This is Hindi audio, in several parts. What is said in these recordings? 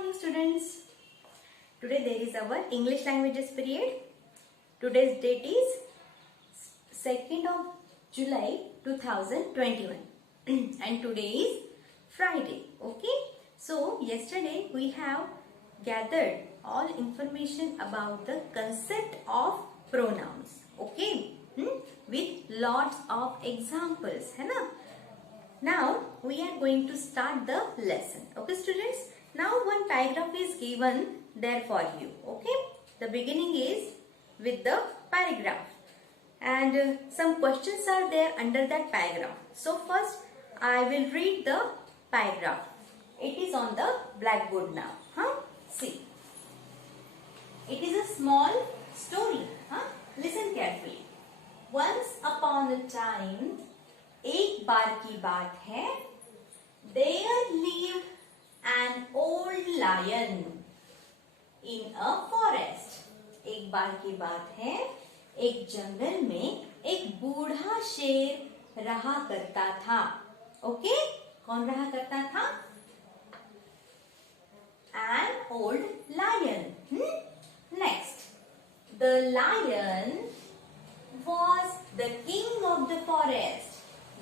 morning students. Today there is our English languages period. Today's date is 2nd of July 2021 and today is Friday. Okay. So yesterday we have gathered all information about the concept of pronouns. Okay. With lots of examples. है ना? Now we are going to start the lesson. Okay students. Now one paragraph is given there for you. Okay. The beginning is with the paragraph and some questions are there under that paragraph. So first I will read the paragraph. It is on the blackboard now. See. It is a small story. Listen carefully. Once upon a time, एक बार की बात है, there lived an old lion in a forest. एक बार की बात है, एक जंगल में एक बूढ़ा शेर रहा करता था. ओके? कौन रहा करता था? An old lion. Next, the lion was the king of the forest.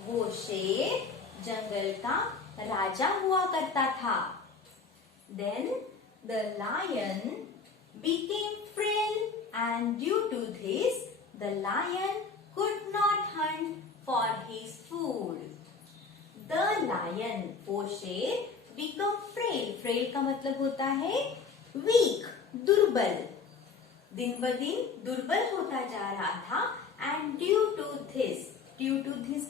वो शेर जंगल का राजा हुआ करता था. Then the lion became frail and due to this the lion could not hunt for his food. The lion वो शेर become frail. Frail का मतलब होता है weak, दुर्बल. दिन ब दिन दुर्बल होता जा रहा था and due to this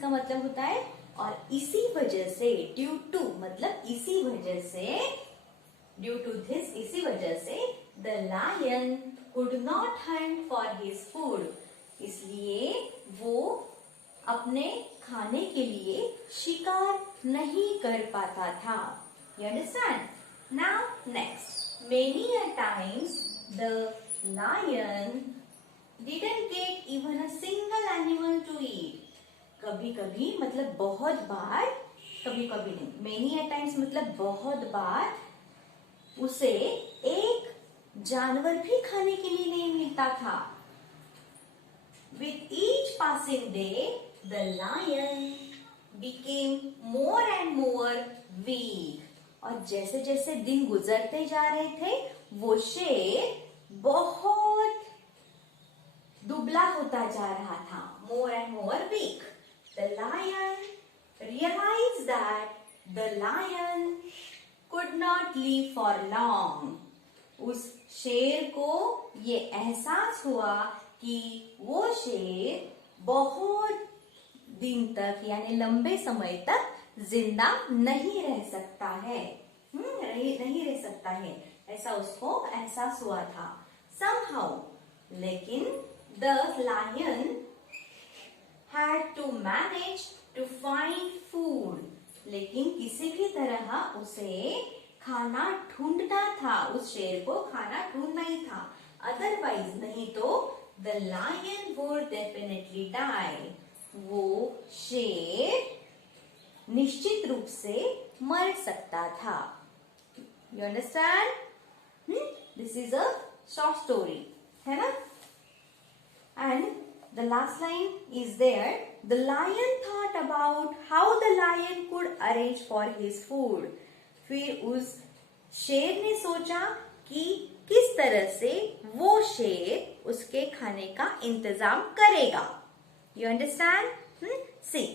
का मतलब होता है और इसी वजह से due to मतलब इसी वजह से due to this इसी वजह से the lion could not hunt for his food. इसलिए वो अपने खाने के लिए शिकार नहीं कर पाता था. You understand? Now next, many a times the lion didn't get even a single animal to eat. कभी कभी मतलब बहुत बार, कभी कभी नहीं, many a times मतलब बहुत बार उसे एक जानवर भी खाने के लिए नहीं मिलता था. With each passing day, the lion became more and more weak. और जैसे जैसे दिन गुजरते जा रहे थे, वो शेर बहुत दुबला होता जा रहा था. More and more weak. The lion realized that the lion could not live for long. उस शेर को ये एहसास हुआ कि वो शेर बहुत दिन तक यानी लंबे समय तक जिंदा नहीं रह सकता है. नहीं रह सकता है, ऐसा उसको एहसास हुआ था. Somehow, लेकिन the lion had to manage to find food. लेकिन किसी भी तरह उसे खाना ढूंढना था. उस शेर को खाना ढूंढना ही था. Otherwise नहीं तो the lion would definitely die. वो शेर निश्चित रूप से मर सकता था. You understand? This is a short story. है ना? And the last line is there. The lion thought about how the lion could arrange for his food. फिर उस शेर ने सोचा कि किस तरह से वो शेर उसके खाने का इंतजाम करेगा. You understand? See.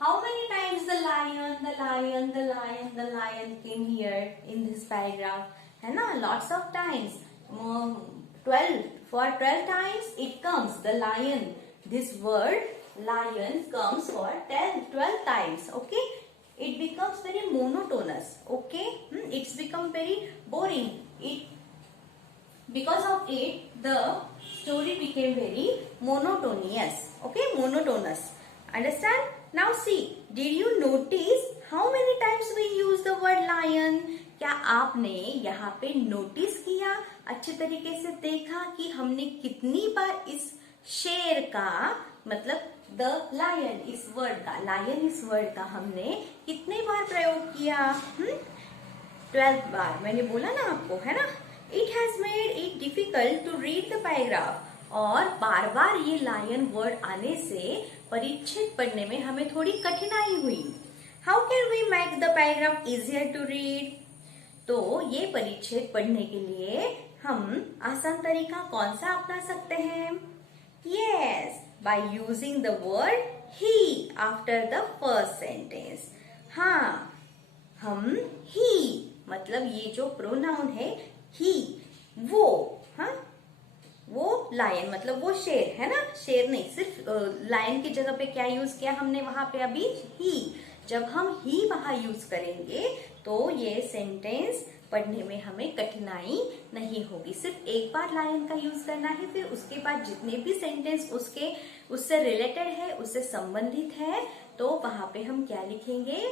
How many times the lion came here in this paragraph? है ना? Lots of times. 12. For 12 times it comes. The lion. This word lion comes for 12 times. Okay? It becomes very monotonous. Okay? It's become very boring. Because of it, the story became very monotonous. Okay? Monotonous. Understand? Now see, did you notice how many times we use the word lion? क्या आपने यहाँ पे नोटिस किया, अच्छे तरीके से देखा कि हमने कितनी बार इस शेर का मतलब द लायन इस वर्ड का हमने कितने बार प्रयोग किया? 12th बार मैंने बोला ना आपको, है ना। It has made it difficult to read the paragraph, और बार बार ये लायन वर्ड आने से परिच्छेद पढ़ने में हमें थोड़ी कठिनाई हुई। How can we make the paragraph easier to read? तो ये परिच्छेद पढ़ने के लिए हम आसान तरीका कौन सा अपना सकते हैं? Yes, by using the word he after the first sentence. हाँ, हम ही मतलब ये जो प्रोनाउन है ही, वो, हाँ, वो लायन मतलब वो शेर है ना, शेर नहीं, सिर्फ लायन की जगह पे क्या यूज किया हमने वहां पे अभी? ही। जब हम ही वहां यूज करेंगे तो ये सेंटेंस पढ़ने में हमें कठिनाई नहीं होगी। सिर्फ एक बार लायन का यूज करना है, फिर उसके बाद जितने भी सेंटेंस उससे रिलेटेड है, उससे संबंधित है, तो वहां पे हम क्या लिखेंगे?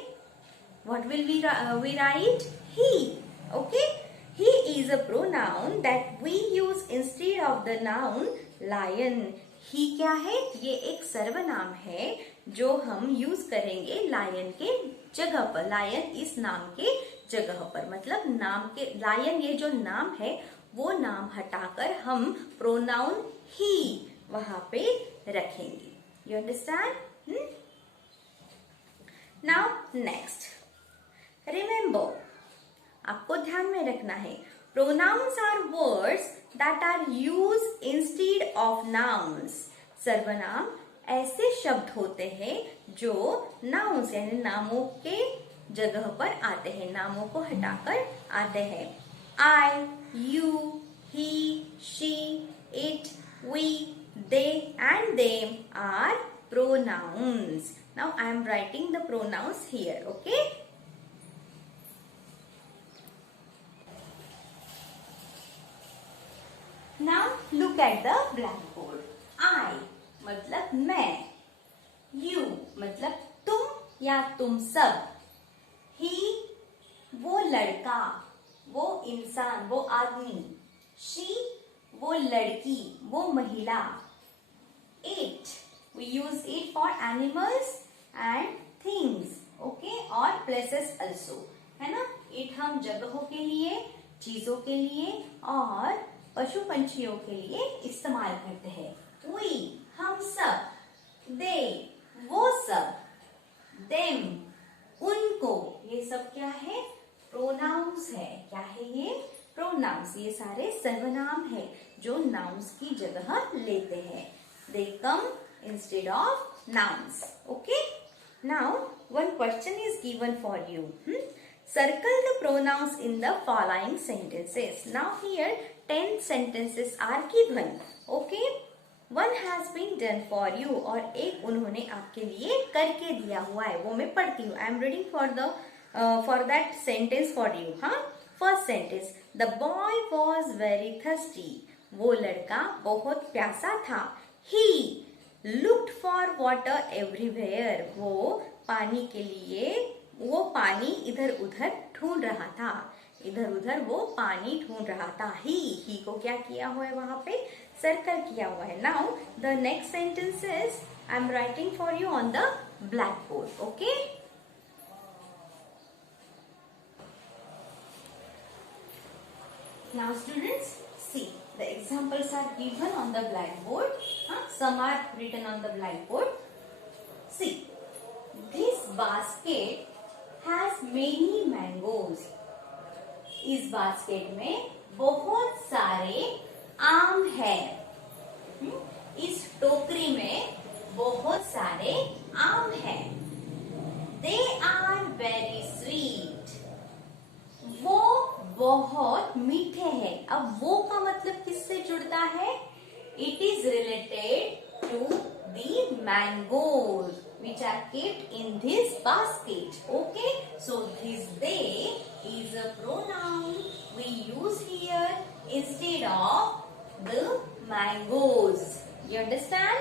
What will we write? He. Okay. He is a pronoun that we use instead of the noun lion. He क्या है? ये एक सर्वनाम है जो हम यूज करेंगे लायन के जगह पर। लायन इस नाम के जगह पर, मतलब नाम के लायन ये जो नाम है वो नाम हटाकर हम प्रोनाउन ही वहां पे रखेंगे। You understand? Now next, remember, आपको ध्यान में रखना है, pronouns are words that are use instead of nouns. सर्वनाम ऐसे शब्द होते हैं जो नाउन्स यानी नामों के जगह पर आते हैं, नामों को हटाकर आते हैं। I, you, he, she, it, we, they and them are pronouns. Now I am writing the pronouns here, okay? Now look at the blackboard. I मतलब मैं, you मतलब तुम या तुम सब, he वो लड़का, वो इंसान, वो आदमी, she वो लड़की, वो महिला, it we use it for animals and things, okay, और places also, है ना। it हम जगहों के लिए, चीजों के लिए और पशु पंछियों के लिए इस्तेमाल करते हैं। we हम सब, they वो सब, them उनको, ये सब क्या है? प्रोनाउंस है। क्या है ये? प्रोनाउंस। ये सारे सर्वनाम है जो नाउन्स की जगह लेते हैं। they come instead of nouns. Okay? Now, one question is given for you. Circle the pronouns in the following sentences. Now here 10 sentences are given. Okay? One has been done for you. और एक उन्होंने आपके लिए करके दिया हुआ है, वो मैं पढ़ती हूँ. I am reading for that sentence for you. हाँ? First sentence. The boy was very thirsty. वो लड़का बहुत प्यासा था. He looked for water everywhere. वो पानी के लिए, वो पानी इधर उधर ढूंढ रहा था, इधर उधर वो पानी ढूंढ रहा था। ही को क्या किया हुआ है? वहां पे सर्कल किया हुआ है। Now the next sentence is I am writing for you on the blackboard. Okay, now students see the examples are given on the blackboard. Some are written on the blackboard. See, this basket has many mangoes. इस बास्केट में बहुत सारे आम है। इस टोकरी में बहुत सारे आम है। They are very sweet. वो बहुत मीठे हैं। अब वो का मतलब किससे जुड़ता है? It is related to the mangoes which are kept in this basket. Okay, so this they is a pronoun we use here instead of the mangoes. You understand?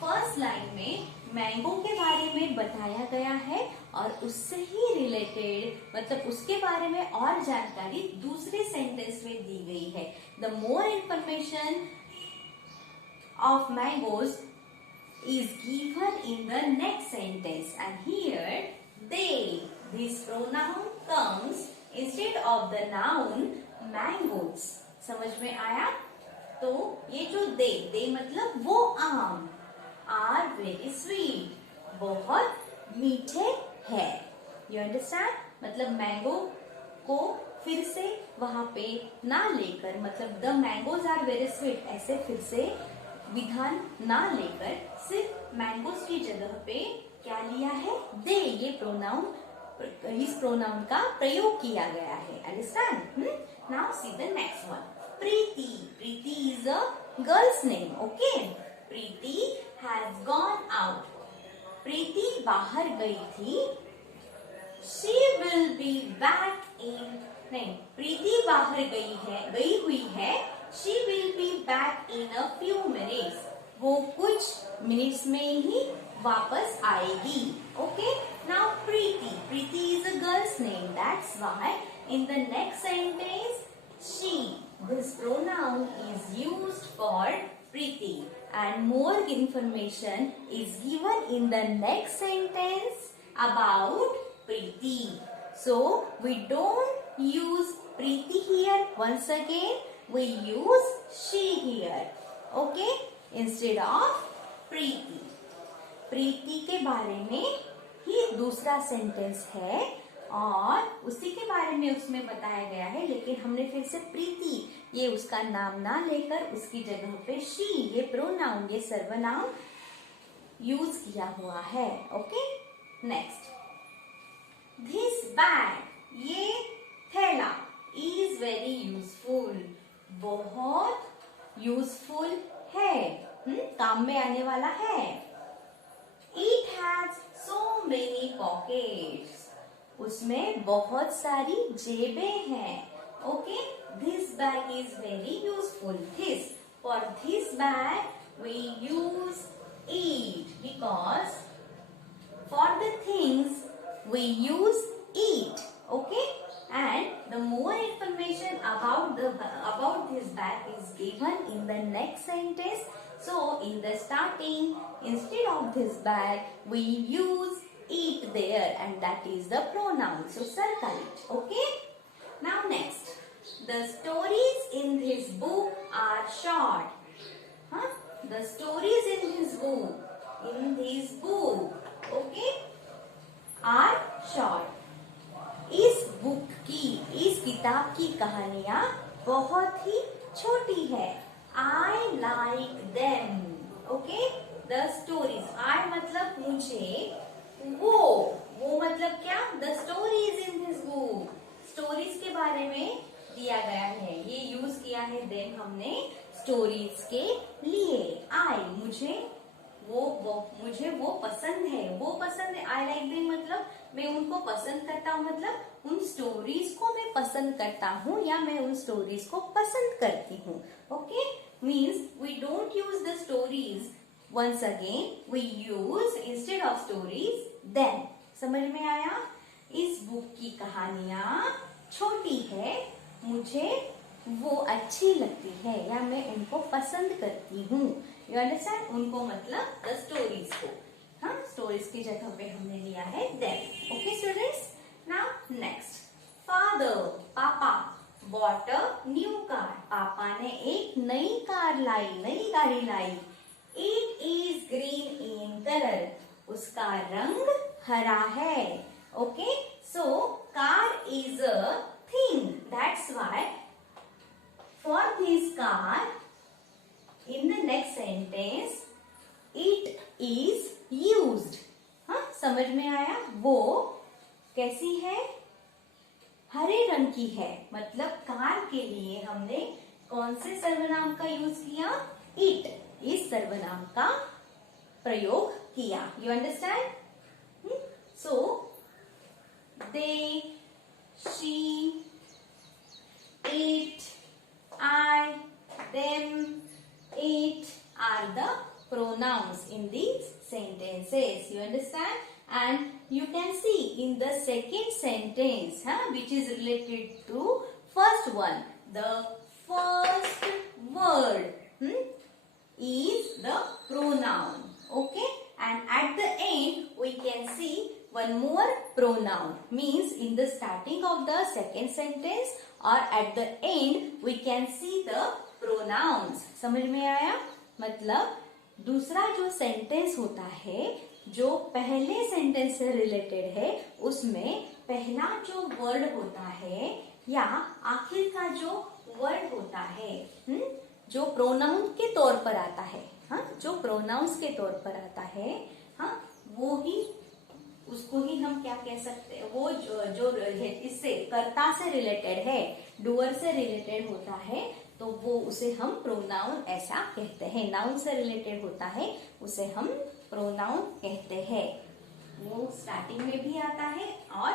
First line में मैंगो के बारे में बताया गया है और उससे ही रिलेटेड मतलब उसके बारे में और जानकारी दूसरे सेंटेंस में दी गई है। The more information of mangoes is given in the next sentence and here they, this pronoun comes instead of the noun mangoes. समझ में आया? तो ये जो दे मतलब वो आम, आर वेरी स्वीट, बहुत मीठे है। You understand? मतलब मैंगो को फिर से वहां पे ना लेकर, मतलब the mangoes are very sweet, ऐसे फिर से विधान ना लेकर सिर्फ मैंगोज की जगह पे क्या लिया है? दे। ये प्रोनाउन, इस प्रोनाउन का प्रयोग किया गया है। Understand? Now see the next one. Preeti. Preeti is a girl's name. Okay, Preeti has gone out. Preeti बाहर गई थी। She will be back in, नहीं, प्रीति बाहर गई हुई है। She will be back in a few minutes. वो कुछ मिनट्स में ही वापस आएगी। Okay? Now Preeti, Preeti is a girl's name. That's why in the next sentence, she, this pronoun is used for Preeti, and more information is given in the next sentence about Preeti. So we don't use Preeti here. Once again, we use she here. Okay? Instead of Preeti. प्रीति के बारे में ही दूसरा सेंटेंस है और उसी के बारे में उसमें बताया गया है, लेकिन हमने फिर से प्रीति ये उसका नाम ना लेकर उसकी जगह पे शी, ये प्रोनाउन, ये सर्वनाम यूज किया हुआ है। Okay, next. This bag, ये थैला, is very useful, बहुत यूजफुल है, काम में आने वाला है। It has so many pockets, उसमें बहुत सारी जेबें हैं। Okay, this bag is very useful. This, for this bag we use it because for the things we use it. Okay, and the more information about this bag is given in the next sentence. So in the starting, instead of this bag we use it there, and that is the pronoun, so circle it. Okay, now next, the stories in this book are short. The stories in this book, okay, are short. इस बुक की, इस किताब की कहानियां बहुत ही छोटी है। I like them. Okay, the stories. I मतलब मुझे, वो मतलब क्या? The stories in this book. Stories के बारे में दिया गया है, ये यूज किया है them हमने stories के लिए। I, मुझे वो पसंद है, वो पसंद है। आई लाइक देम मतलब मैं उनको पसंद करता हूँ, मतलब उन स्टोरीज को मैं पसंद करता हूँ या मैं उन स्टोरीज को पसंद करती हूँ। Okay, means we don't use the stories once again, we use instead of stories then. समझ में आया? इस बुक की कहानियां छोटी है, मुझे वो अच्छी लगती है या मैं उनको पसंद करती हूँ। You understand? उनको मतलब द स्टोरीज को, हाँ, स्टोरीज की जगह पे हमने लिया है them. Okay students, now next. Father, पापा, बॉट अ न्यू कार, पापा ने एक नई कार लाई, नई गाड़ी लाई। It is green in colour, उसका रंग हरा है। Okay, so car is a thing, that's why for this car, in the next sentence, it is used. हाँ, समझ में आया? वो कैसी है? हरे रंग की है, मतलब कार के लिए हमने कौन से सर्वनाम का यूज किया? it, इस सर्वनाम का प्रयोग किया। You understand? So they, she, it, I, them, it are the pronouns in these sentences. You understand? And you can see in the second sentence, which is related to first one, the first word is the pronoun. Okay? And at the end, we can see one more pronoun. Means in the starting of the second sentence or at the end we can see the pronouns. समझ में आया? मतलब दूसरा जो सेंटेंस होता है जो पहले सेंटेंस से रिलेटेड है उसमें पहला जो वर्ड होता है या आखिर का जो वर्ड होता है जो प्रोनाउन के तौर पर आता है, हाँ, जो प्रोनाउंस के तौर पर आता है, हाँ, वो ही उसको ही हम क्या कह सकते हैं, वो जो इससे कर्ता से रिलेटेड है, डूअर से रिलेटेड होता है, तो वो उसे हम प्रोनाउन ऐसा कहते हैं। नाउन से रिलेटेड होता है उसे हम प्रोनाउन कहते हैं। वो स्टार्टिंग में भी आता है और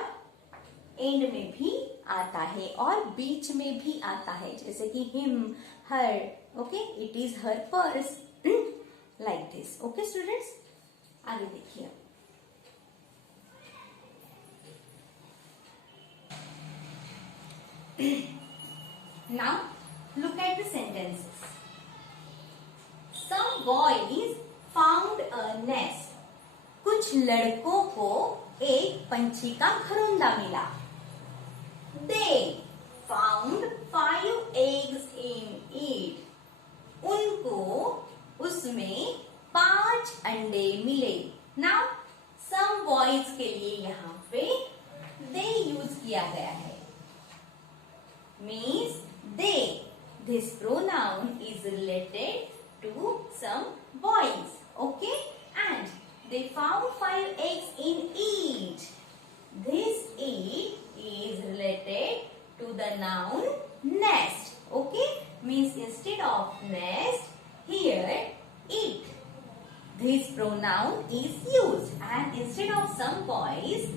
एंड में भी आता है और बीच में भी आता है, जैसे कि him, her, okay, it is her purse, like this. Okay students, आगे देखिए। Now look at the sentences. Some boys found a nest. कुछ लड़कों को एक पंछी का घरौंदा मिला। They found 5 eggs in it. उनको उसमें 5 अंडे मिले। Now some boys के लिए यहाँ पे they यूज किया गया है। Means they. This pronoun is related to some boys. Okay? And they found 5 eggs in it. This it is related to the noun nest. Okay? Means instead of nest, here it. This pronoun is used. And instead of some boys,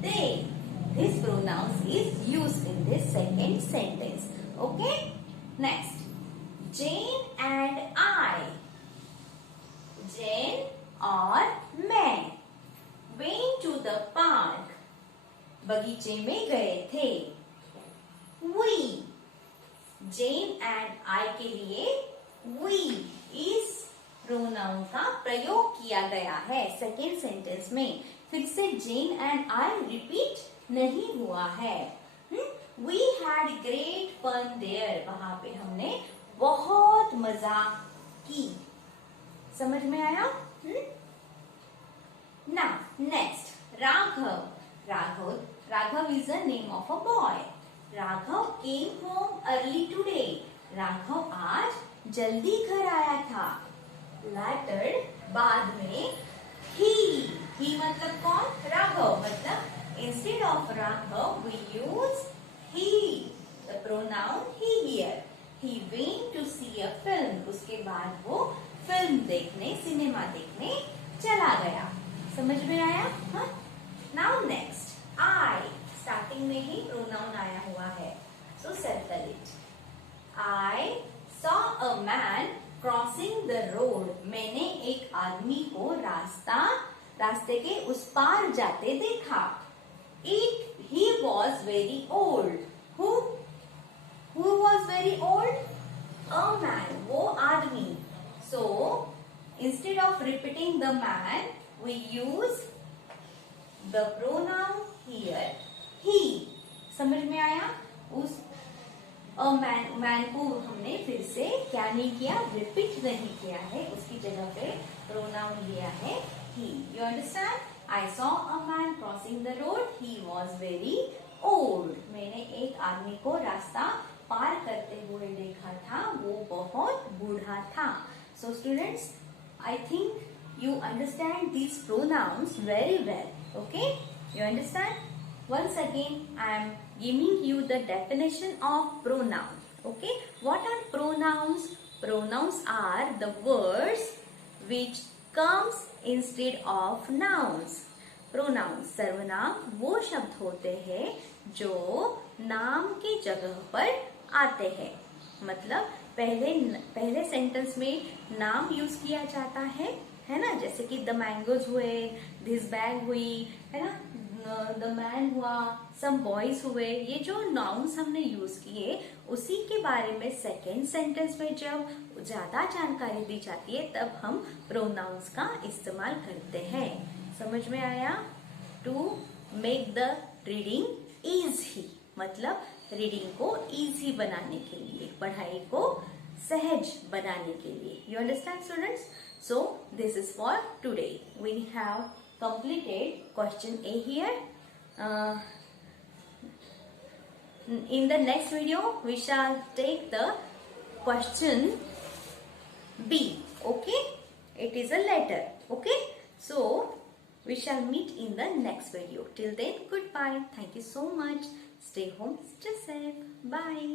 they. This pronoun is used in this second sentence. Okay? Next. Jane and I. Jane और मैं went to the park. बगीचे में गए थे। We. Jane and I के लिए we इस प्रोनाउन का प्रयोग किया गया है सेकेंड सेंटेंस में। फिर से Jane and I रिपीट नहीं हुआ है। We had great fun there. वहां पे हमने बहुत मजा की। समझ में आया? Now next, Raghav is the name of a boy. Raghav came home early today. Raghav आज जल्दी घर आया था। Later, बाद में he मतलब कौन? राघव। मतलब instead of Raghav we use he, the pronoun he here. He went to see a film. उसके बाद वो फिल्म देखने, सिनेमा देखने चला गया। समझ में आया? हाँ? Now next, I. स्टार्टिंग में ही प्रोनाउन आया हुआ है, so circle it. I saw a man crossing the road. मैंने एक आदमी को रास्ते के उस पार जाते देखा। He was very old. Who was very old? A man. वो आदमी. So instead of repeating the man, we use the pronoun here he. समझ में आया? उस मैन को हमने फिर से क्या नहीं किया, रिपीट नहीं किया है, उसकी जगह पे प्रोनाउन लिया है he. You understand? I saw a man crossing the road. He was very old. मैंने एक आदमी को रास्ता पार करते हुए देखा था, वो बहुत बूढ़ा था। So students, I think you understand these pronouns very well. Okay? You understand? Once again, I am giving you the definition of pronoun. Okay? What are pronouns? Pronouns are the words which comes instead of nouns. Pronouns सर्वनाम वो शब्द होते हैं जो नाम की जगह पर आते हैं। मतलब पहले सेंटेंस में नाम यूज किया जाता है ना, जैसे कि द मैंगोज हुए, दिस बैग हुई, है ना, द मैन हुआ, सम बॉयज हुए। ये जो नाउन्स हमने यूज किए उसी के बारे में सेकेंड सेंटेंस में जब ज्यादा जानकारी दी जाती है तब हम प्रोनाउंस का इस्तेमाल करते हैं। समझ में आया? To make the reading easy, मतलब रीडिंग को इजी बनाने के लिए, पढ़ाई को सहज बनाने के लिए. You understand students? So this is for today. We have completed question A here. In the next video we shall take the question B. Okay, it is a letter. Okay, so we shall meet in the next video. Till then, goodbye. Thank you so much. Stay home, stay safe. Bye.